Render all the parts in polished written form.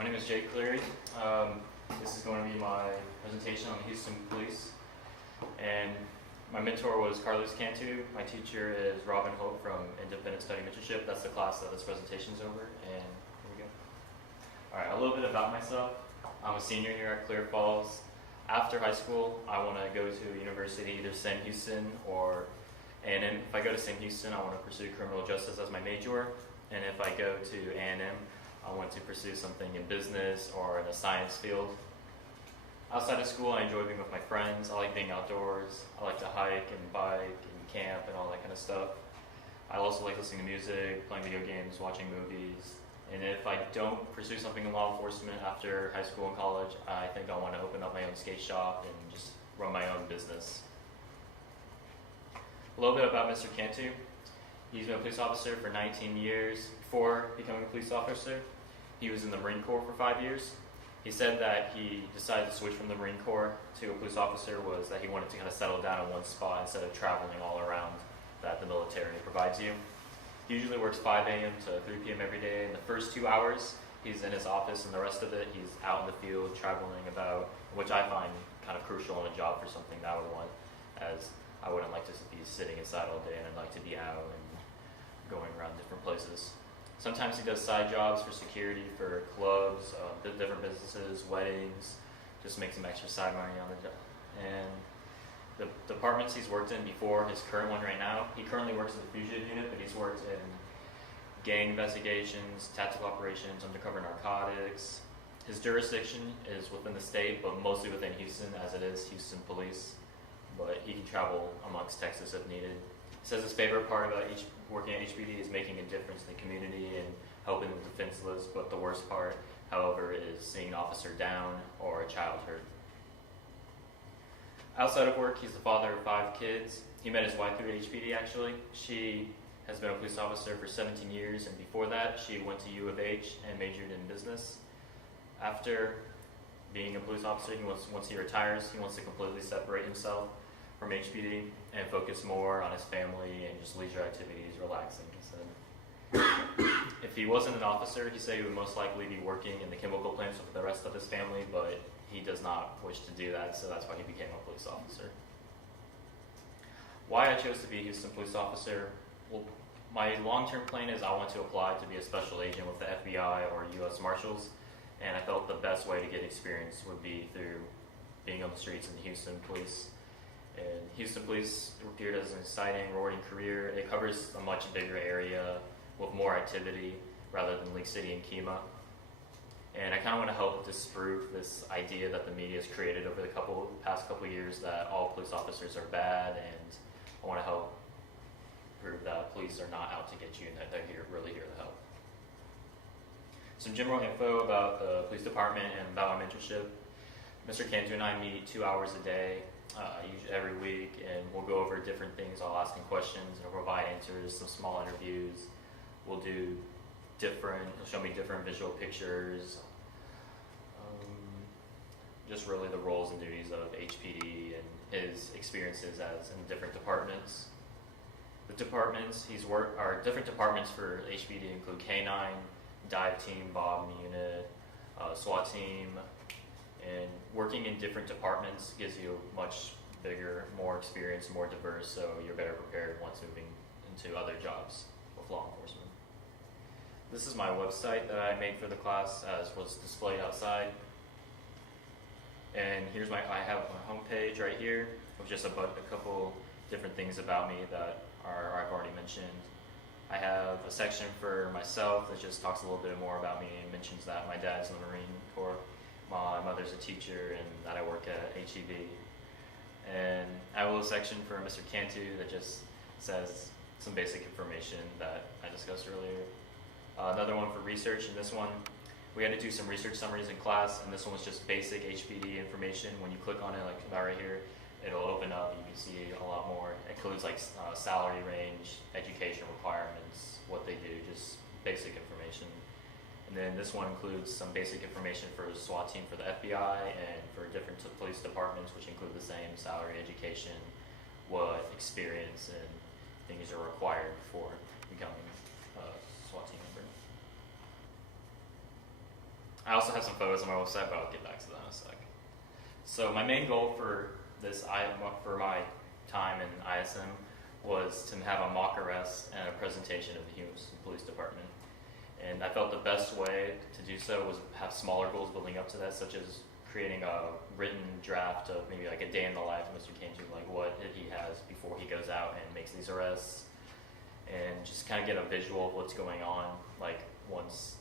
My name is Jake Cleary. This is going to be my presentation on the Houston Police. And my mentor was Cantu. My teacher is Robin Hope from Independent Study Mentorship. That's the class that this presentation is over. And here we go. All right, a little bit about myself. I'm a senior here at Clear Falls. After high school, I want to go to university, either Sam Houston or A&M. If I go to Sam Houston, I want to pursue criminal justice as my major. And if I go to A&M, I want to pursue something in business or in a science field. Outside of school, I enjoy being with my friends. I like being outdoors. I like to hike and bike and camp and all that kind of stuff. I also like listening to music, playing video games, watching movies. And if I don't pursue something in law enforcement after high school and college, I think I want to open up my own skate shop and just run my own business. A little bit about Mr. Cantu. He's been a police officer for 19 years. Before becoming a police officer, he was in the Marine Corps for 5 years. He said that he decided to switch from the Marine Corps to a police officer was that he wanted to kind of settle down in one spot instead of traveling all around that the military provides you. He usually works 5 a.m. to 3 p.m. every day. In the first 2 hours, he's in his office, and the rest of it, he's out in the field traveling about, which I find kind of crucial in a job for something that I would want, as I wouldn't like to be sitting inside all day, and I'd like to be out and going around different places. Sometimes he does side jobs for security for clubs, different businesses, weddings, just make some extra side money on the job. And the departments he's worked in before his current one right now, he currently works in the fugitive unit, but he's worked in gang investigations, tactical operations, undercover narcotics. His jurisdiction is within the state, but mostly within Houston, as it is Houston Police. But he can travel amongst Texas if needed. He says his favorite part about working at HPD is making a difference in the community and helping the defenseless, but the worst part, however, is seeing an officer down or a child hurt. Outside of work, he's the father of 5 kids. He met his wife through HPD, actually. She has been a police officer for 17 years, and before that, she went to U of H and majored in business. After being a police officer, once he retires, he wants to completely separate himself from HPD and focus more on his family and just leisure activities, relaxing. So, if he wasn't an officer, he said he would most likely be working in the chemical plants with the rest of his family, but he does not wish to do that, so that's why he became a police officer. Why I chose to be a Houston police officer? Well, my long-term plan is I want to apply to be a special agent with the FBI or U.S. Marshals, and I felt the best way to get experience would be through being on the streets in the Houston Police. And Houston Police appeared as an exciting, rewarding career. It covers a much bigger area with more activity rather than Lake City and Kemah. And I kind of want to help disprove this idea that the media has created over the past couple years that all police officers are bad, and I want to help prove that police are not out to get you and that they're really here to help. Some general info about the police department and about my mentorship. Mr. Cantu and I meet 2 hours a day, usually every week, and we'll go over different things. I'll ask him questions and he'll provide answers, some small interviews. He'll show me different visual pictures, just really the roles and duties of HPD and his experiences as in different departments. The departments different departments for HPD include K9, Dive Team, Bomb Unit, SWAT Team, and working in different departments gives you much bigger, more experience, more diverse, so you're better prepared once moving into other jobs with law enforcement. This is my website that I made for the class, as was displayed outside. And I have my homepage right here with just a couple different things about me that I've already mentioned. I have a section for myself that just talks a little bit more about me and mentions that my dad's in the Marine Corps, my mother's a teacher, and that I work at HEB. And I have a little section for Mr. Cantu that just says some basic information that I discussed earlier. Another one for research, and this one, we had to do some research summaries in class, and this one was just basic HPD information. When you click on it, like right here, it'll open up, you can see a lot more. It includes like salary range, education requirements, what they do, just basic information. And then this one includes some basic information for the SWAT team for the FBI and for different police departments, which include the same salary, education, what experience and things are required for becoming a SWAT team member. I also have some photos on my website, but I'll get back to that in a sec. So my main goal for for my time in ISM was to have a mock arrest and a presentation of the Houston Police Department. And I felt the best way to do so was have smaller goals building up to that, such as creating a written draft of maybe like a day in the life of Mr. Cantu, like what he has before he goes out and makes these arrests, and just kind of get a visual of what's going on, like once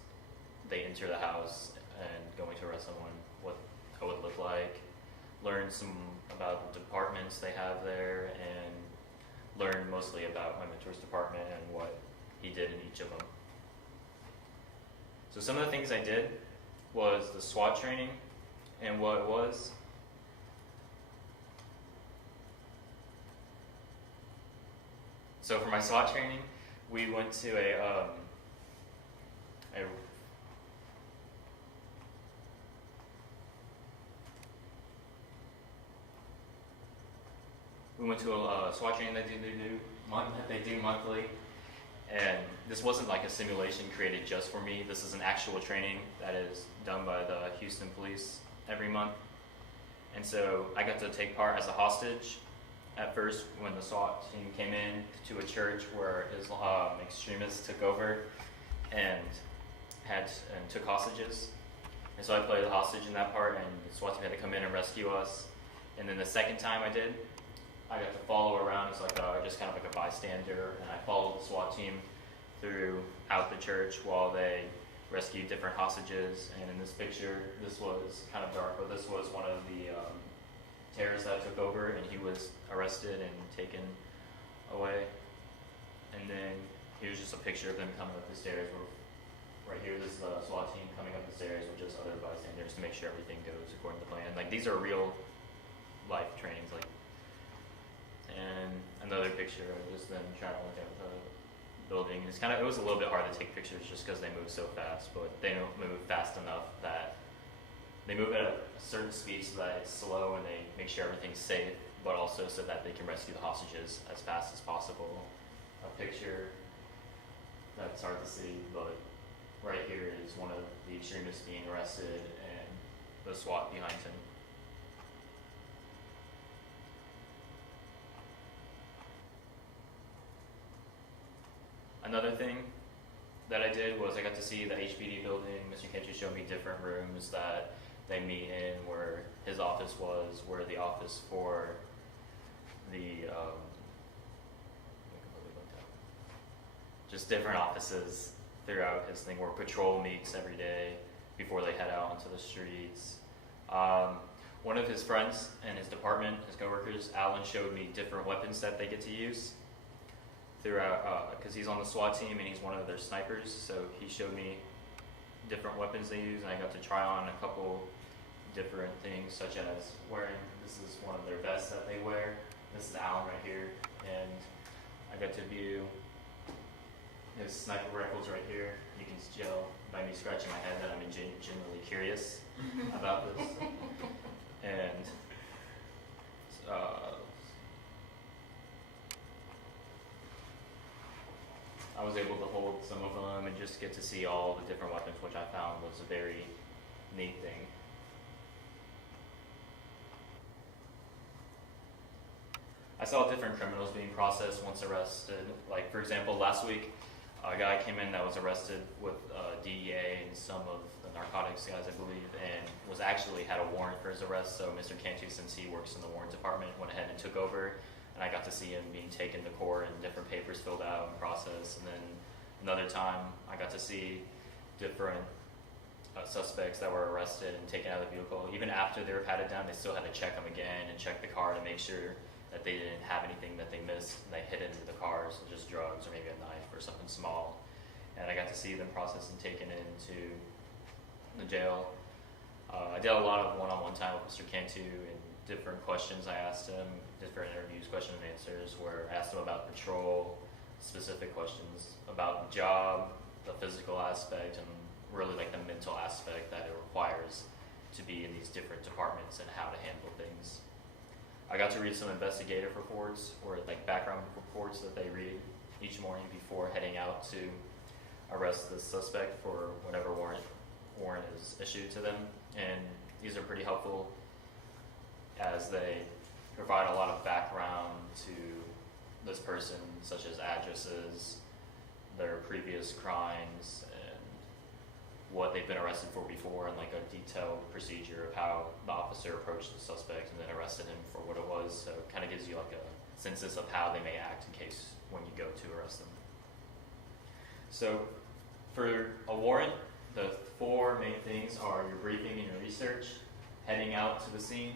they enter the house and going to arrest someone, what it would look like, learn some about the departments they have there, and learn mostly about my mentor's department and what he did in each of them. So some of the things I did was the SWAT training, and what it was. So for my SWAT training, we went to a SWAT training that they do monthly, and this wasn't like a simulation created just for me. This is an actual training that is done by the Houston Police every month. And so I got to take part as a hostage at first when the SWAT team came in to a church where extremists took over and took hostages. And so I played a hostage in that part, and the SWAT team had to come in and rescue us. And then the second time I got to follow around as just kind of like a bystander, and I followed the SWAT team throughout the church while they rescued different hostages. And in this picture, this was kind of dark, but this was one of the terrorists that took over, and he was arrested and taken away. And then here's just a picture of them coming up the stairs. Right here, this is the SWAT team coming up the stairs with just other bystanders to make sure everything goes according to plan. Like, these are real life trainings. And another picture of just them traveling down the building. It was a little bit hard to take pictures just because they move so fast, but they don't move fast enough that they move at a certain speed so that it's slow and they make sure everything's safe, but also so that they can rescue the hostages as fast as possible. A picture that's hard to see, but right here is one of the extremists being arrested and the SWAT behind him. Another thing that I did was I got to see the HPD building. Mr. Cantu showed me different rooms that they meet in, where his office was, where the office for the just different offices throughout his thing, where patrol meets every day before they head out onto the streets. One of his friends in his department, his coworkers, Alan, showed me different weapons that they get to use throughout, because he's on the SWAT team and he's one of their snipers, so he showed me different weapons they use, and I got to try on a couple different things, such as this is one of their vests that they wear. This is Alan right here, and I got to view his sniper rifles right here. You can tell by me scratching my head that I'm genuinely curious about this. And I was able to hold some of them and just get to see all the different weapons, which I found was a very neat thing. I saw different criminals being processed once arrested. Like, for example, last week, a guy came in that was arrested with DEA and some of the narcotics guys, I believe, and had a warrant for his arrest. So Mr. Cantu, since he works in the warrant department, went ahead and took over. And I got to see him being taken to court and different papers filled out and processed. And then another time, I got to see different suspects that were arrested and taken out of the vehicle. Even after they were patted down, they still had to check them again and check the car to make sure that they didn't have anything that they missed and they hid into the car, so just drugs or maybe a knife or something small. And I got to see them processed and taken into the jail. I did a lot of one-on-one time with Mr. Cantu and different questions I asked him, different interviews, question and answers, where I asked him about patrol, specific questions about the job, the physical aspect, and really like the mental aspect that it requires to be in these different departments and how to handle things. I got to read some investigative reports, or like background reports that they read each morning before heading out to arrest the suspect for whatever warrant warrant is issued to them, and these are pretty helpful as they provide a lot of background to this person, such as addresses, their previous crimes, and what they've been arrested for before, and like a detailed procedure of how the officer approached the suspect and then arrested him for what it was. So it kind of gives you like a census of how they may act in case when you go to arrest them. So for a warrant, the four main things are your briefing and your research, heading out to the scene,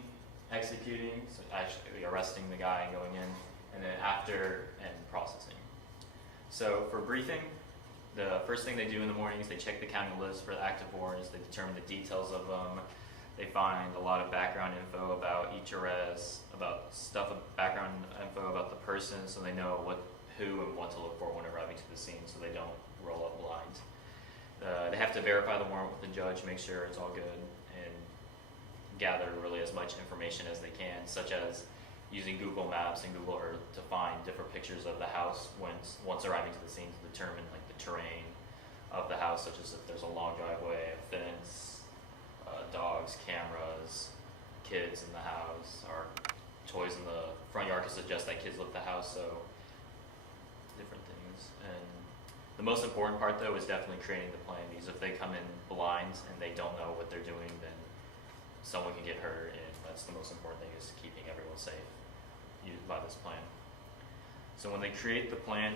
executing, so actually arresting the guy and going in, and then after and processing. So for briefing, the first thing they do in the morning is they check the county list for the active warrants, they determine the details of them, they find a lot of background info about each arrest, about background info about the person, so they know who and what to look for when arriving to the scene, so they don't roll up blind. They have to verify the warrant with the judge, make sure it's all good, and gather really as much information as they can, such as using Google Maps and Google Earth to find different pictures of the house once arriving to the scene to determine like the terrain of the house, such as if there's a long driveway, a fence, dogs, cameras, kids in the house, or toys in the front yard to suggest that kids live in the house, so different things. And the most important part though is definitely creating the plan, because if they come in blind and they don't know what they're doing, then someone can get hurt, and that's the most important thing, is keeping everyone safe by this plan. So when they create the plan,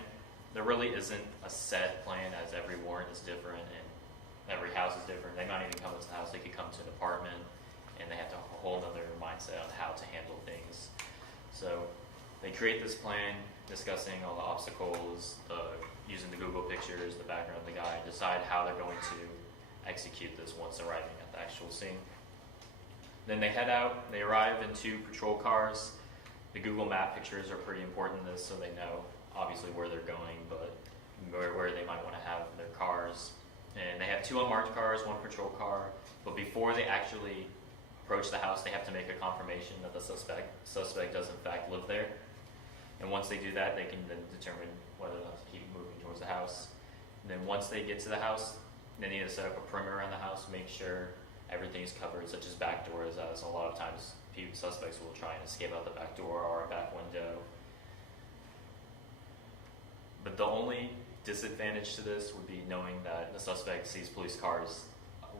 there really isn't a set plan, as every warrant is different and every house is different. They might even come into the house, they could come to an apartment, and they have to have a whole other mindset on how to handle things. So they create this plan, discussing all the obstacles, using the Google pictures, the background of the guy, decide how they're going to execute this once arriving at the actual scene. Then they head out, they arrive in 2 patrol cars. The Google Map pictures are pretty important in this, so they know obviously where they're going, but where they might want to have their cars. And they have 2 unmarked cars, 1 patrol car, but before they actually approach the house, they have to make a confirmation that the suspect does in fact live there. And once they do that, they can then determine whether or not to keep moving towards the house. And then once they get to the house, they need to set up a perimeter around the house, make sure everything is covered, such as back doors, as a lot of times suspects will try and escape out the back door or a back window. But the only disadvantage to this would be knowing that the suspect sees police cars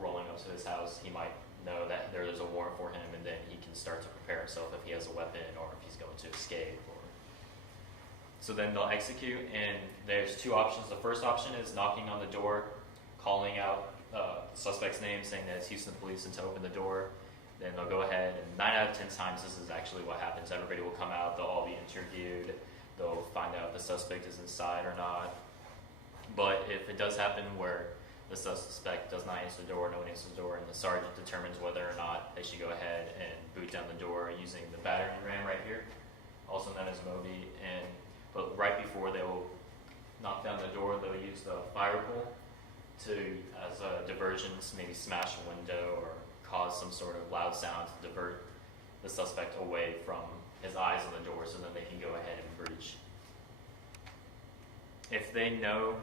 rolling up to his house. He might know that there's a warrant for him, and then he can start to prepare himself if he has a weapon or if he's going to escape. So then they'll execute, and there's 2 options. The first option is knocking on the door, calling out the suspect's name, saying that it's Houston Police, and to open the door. Then they'll go ahead, and 9 out of 10 times this is actually what happens. Everybody will come out, they'll all be interviewed, they'll find out if the suspect is inside or not. But if it does happen where the suspect does not answer the door, no one answers the door, and the sergeant determines whether or not they should go ahead and boot down the door using the battering ram right here, also known as Moby. But right before they will knock down the door, they'll use the fire pole as a divergence, maybe smash a window or cause some sort of loud sound to divert the suspect away from his eyes on the door, so then they can go ahead and breach. If they know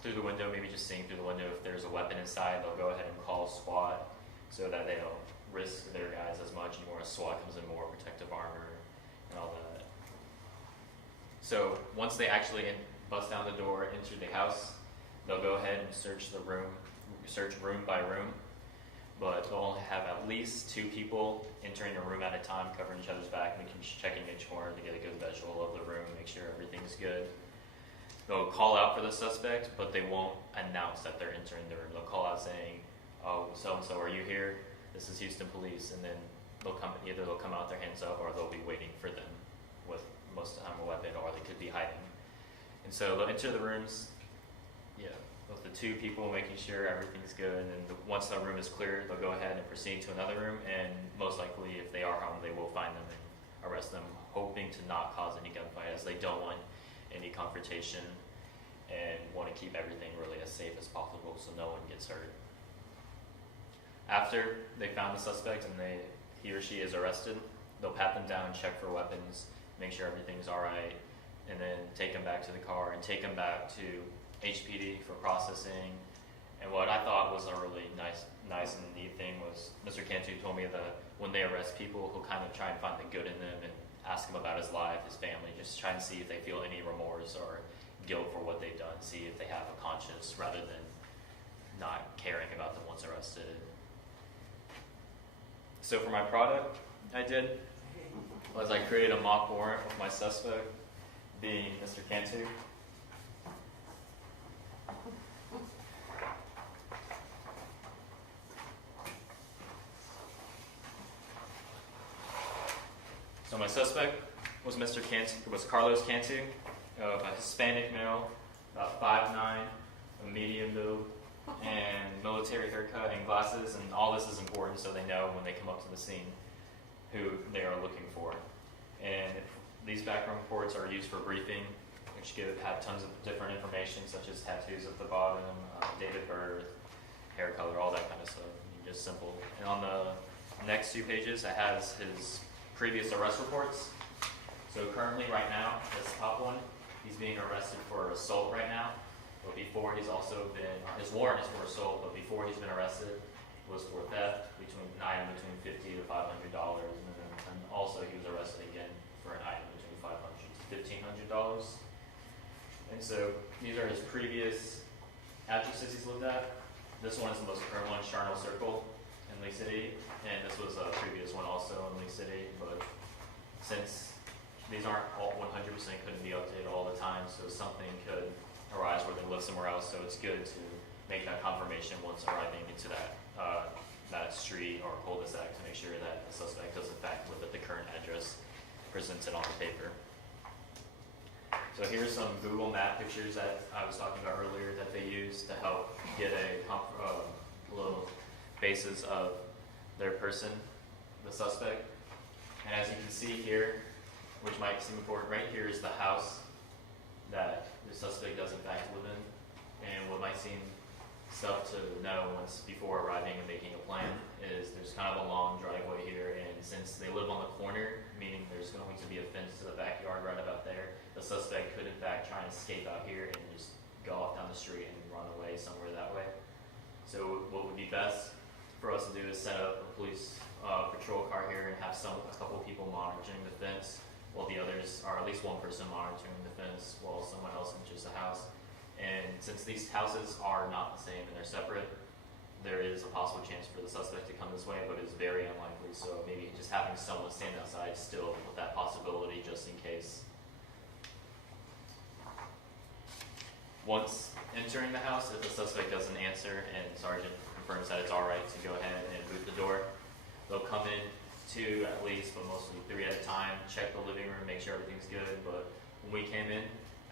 through the window, maybe just seeing through the window, if there's a weapon inside, they'll go ahead and call SWAT so that they don't risk their guys as much anymore. SWAT comes in more protective armor and all that. So once they actually bust down the door, enter the house, they'll go ahead and search room by room, but they'll only have at least 2 people entering a room at a time, covering each other's back, and checking each corner to get a good visual of the room, make sure everything's good. They'll call out for the suspect, but they won't announce that they're entering the room. They'll call out saying, "Oh, so-and-so, are you here? This is Houston Police," and then either they'll come out with their hands up, or they'll be waiting for them with most of the time a weapon, or they could be hiding. And so they'll enter the rooms, with the 2 people making sure everything's good, and then once the room is clear, they'll go ahead and proceed to another room, and most likely, if they are home, they will find them and arrest them, hoping to not cause any gunfight, as they don't want any confrontation and want to keep everything really as safe as possible so no one gets hurt. After they found the suspect and he or she is arrested, they'll pat them down, check for weapons, make sure everything's all right, and then take them back to the car and take them back to HPD for processing And what I thought was a really nice and neat thing was Mr. Cantu told me that when they arrest people, he'll kind of try and find the good in them and ask them about his life, his family, just try and see if they feel any remorse or guilt for what they've done, see if they have a conscience rather than not caring about them once arrested. So for my product, I did was I created a mock warrant with my suspect being Mr. Cantu. So my suspect was Mr. Cantu, was Carlos Cantu, a Hispanic male, about 5'9", a medium build, and military haircut and glasses. And all this is important so they know when they come up to the scene who they are looking for. And these background reports are used for briefing, which have tons of different information such as tattoos at the bottom, date of birth, hair color, all that kind of stuff. Just simple. And on the next 2 pages, it has his previous arrest reports. So currently, right now, this top one, he's being arrested for assault right now. But before, he's also been, his warrant is for assault, but before he's been arrested was for theft, between $50 to $500, and also he was arrested again for an item between $500 to $1,500. And so these are his previous addresses he's lived at. This one is the most current one, Charnel Circle in Lee City, and this was a previous one also in Lee City, but since these aren't all 100% couldn't be updated all the time, so something could arise where they live somewhere else, so it's good to make that confirmation once arriving into that street or cul-de-sac to make sure that the suspect does in fact live at the current address presented on the paper. So here's some Google Map pictures that I was talking about earlier that they use to help get a little basis of their person, the suspect. And as you can see here, which might seem important, right here is the house that the suspect does in fact live in. And what might seem stuff to know once before arriving and making a plan is there's kind of a long driveway here, and since they live on the corner, meaning there's going to be a fence to the backyard right about there, the suspect could in fact try and escape out here and just go off down the street and run away somewhere that way. So what would be best for us to do is set up a police patrol car here and have a couple people monitoring the fence, while the others are at least one person monitoring the fence while someone else enters the house. And since these houses are not the same and they're separate, there is a possible chance for the suspect to come this way, but it's very unlikely. So maybe just having someone stand outside still with that possibility just in case. Once entering the house, if the suspect doesn't answer and Sergeant confirms that it's all right to go ahead and boot the door, they'll come in 2 at least, but mostly 3 at a time, check the living room, make sure everything's good. But when we came in,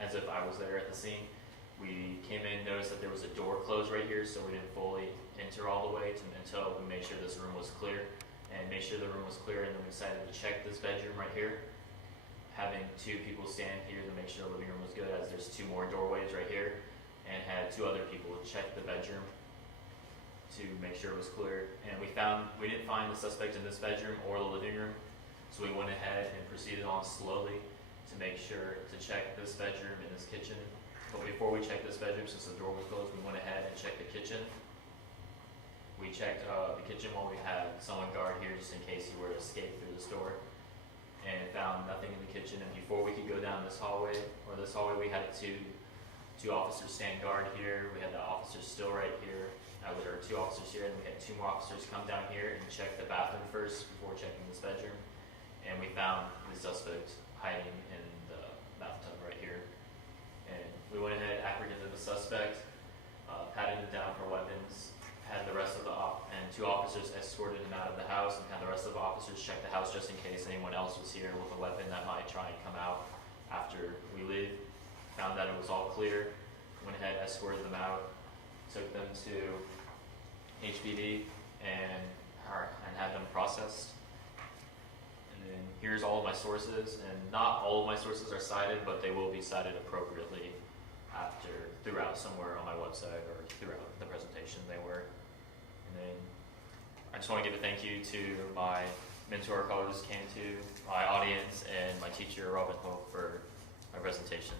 as if I was there at the scene, we came in, noticed that there was a door closed right here, so we didn't fully enter all the way until we made sure this room was clear. And made sure the room was clear, and then we decided to check this bedroom right here, having 2 people stand here to make sure the living room was good, as there's 2 more doorways right here, and had 2 other people check the bedroom to make sure it was clear. And we didn't find the suspect in this bedroom or the living room, so we went ahead and proceeded on slowly to make sure to check this bedroom and this kitchen. But before we checked this bedroom, since the door was closed, we went ahead and checked the kitchen. We checked the kitchen while we had someone guard here just in case he were to escape through this door, and found nothing in the kitchen. And before we could go down this hallway, we had two officers stand guard here. We had the officers still right here. There were 2 officers here, and we had 2 more officers come down here and check the bathroom first before checking this bedroom. And we found the suspect hiding in the bathtub right here. And we went ahead, apprehended the suspect, patted him down for weapons, had the rest of and 2 officers escorted him out of the house, and had the rest of the officers check the house just in case anyone else was here with a weapon that might try and come out after we leave. Found that it was all clear, went ahead, escorted them out, took them to HPD and had them processed. And then here's all of my sources, and not all of my sources are cited, but they will be cited appropriately throughout somewhere on my website or throughout the presentation they were. And then I just want to give a thank you to my mentor, Carlos Cantu, my audience, and my teacher, Robin Hope, for my presentation.